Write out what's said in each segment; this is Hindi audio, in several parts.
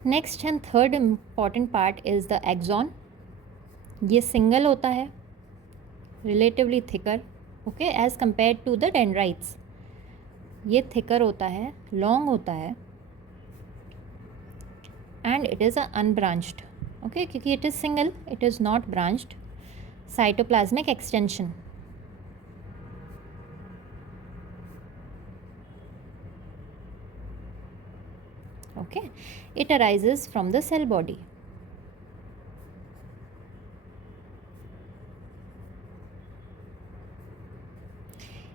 Next and third important part is the axon. ये सिंगल होता है, relatively thicker, okay, as compare to the dendrites. ये थिकर होता है, लॉन्ग होता है, and it is a unbranched, okay, क्योंकि it is single, it is not branched. Cytoplasmic extension. Okay, it arises from the cell body.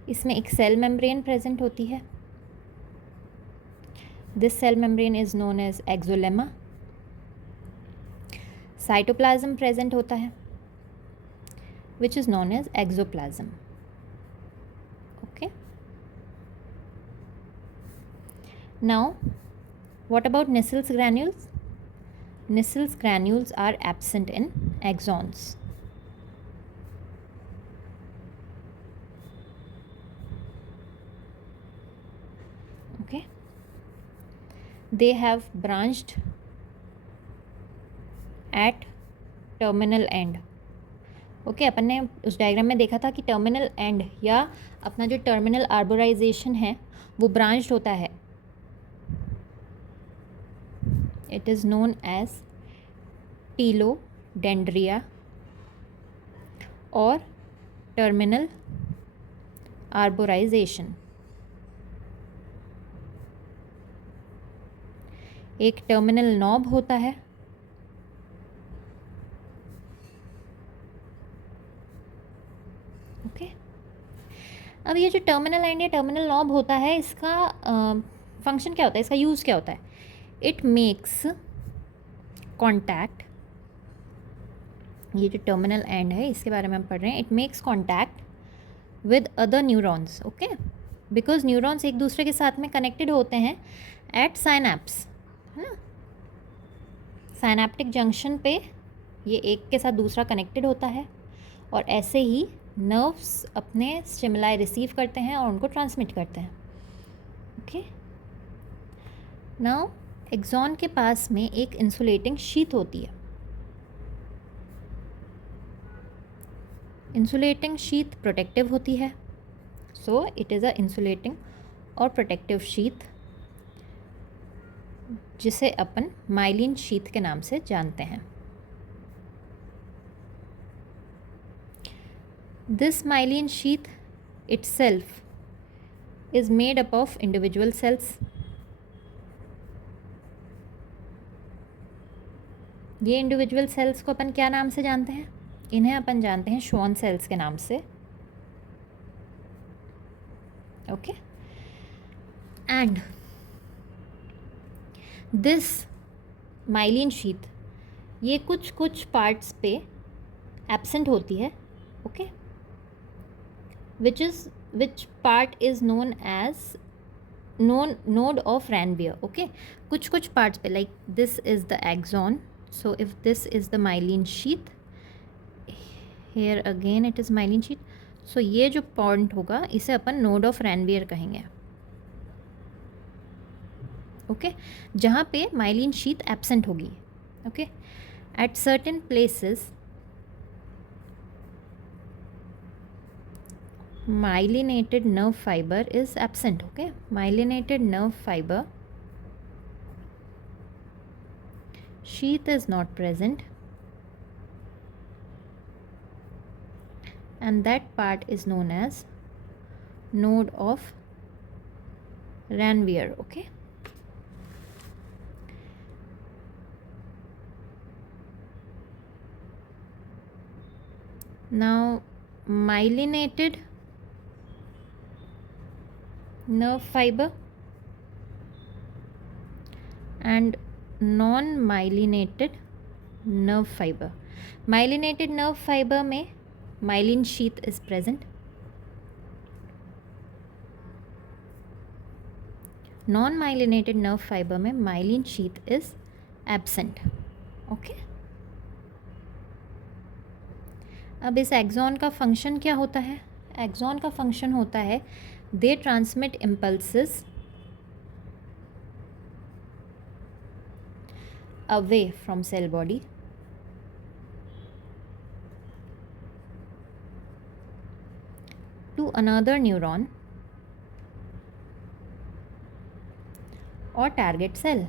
इसमें एक सेल मेम्ब्रेन प्रेजेंट होती है. This cell membrane is known as axolemma. Cytoplasm present होता है which is known as axoplasm. Okay, now what about Nissls granules? Nissls granules are absent in axons. Okay, they have branched at terminal end. Okay, अपन ने उस डायग्राम में देखा था कि टर्मिनल एंड या अपना जो टर्मिनल आर्बोराइजेशन है वो ब्रांच्ड होता है. इट इज़ नोन एज टीलोडेंड्रिया और टर्मिनल आर्बोराइजेशन. एक टर्मिनल नॉब होता है, ओके. अब ये जो टर्मिनल एंड या टर्मिनल नॉब होता है, इसका फंक्शन क्या होता है, इसका यूज़ क्या होता है? It makes contact. ये जो टर्मिनल एंड है इसके बारे में हम पढ़ रहे हैं. It makes contact with other neurons, okay, because neurons एक दूसरे के साथ में कनेक्टेड होते हैं एट साइनैप्स, है ना. साइनैप्टिक जंक्शन पे ये एक के साथ दूसरा कनेक्टेड होता है और ऐसे ही नर्व्स अपने स्टिमुलाई रिसीव करते हैं और उनको ट्रांसमिट करते हैं. ओके, नाउ एक्सॉन के पास में एक इंसुलेटिंग शीथ होती है. इंसुलेटिंग शीथ प्रोटेक्टिव होती है, so it is a insulating और प्रोटेक्टिव शीथ जिसे अपन माइलिन शीथ के नाम से जानते हैं. This myelin sheath itself is made up of individual cells. ये इंडिविजुअल सेल्स को अपन क्या नाम से जानते हैं? इन्हें अपन जानते हैं श्वान सेल्स के नाम से. Okay, and this myelin sheath ये कुछ कुछ पार्ट्स पे एब्सेंट होती है, okay, which part is known as node of Ranvier. Okay, कुछ कुछ पार्ट्स पे, like this is the axon. So if this is the myelin sheath, here again it is myelin sheath. So ये जो पॉइंट होगा इसे अपन नोड ऑफ रैनवियर कहेंगे, ओके, जहाँ पे माइलिन शीथ एब्सेंट होगी. Okay, at certain places myelinated nerve fiber is absent. Okay, myelinated nerve fiber sheath is not present, and that part is known as node of Ranvier. Okay, now myelinated nerve fiber and non-myelinated nerve fiber. Myelinated nerve fiber में myelin sheath is present. Non-myelinated nerve fiber में myelin sheath is absent. Okay. अब इस एक्सॉन का फंक्शन क्या होता है? एक्सॉन का फंक्शन होता है they transmit impulses away from cell body to another neuron or target cell.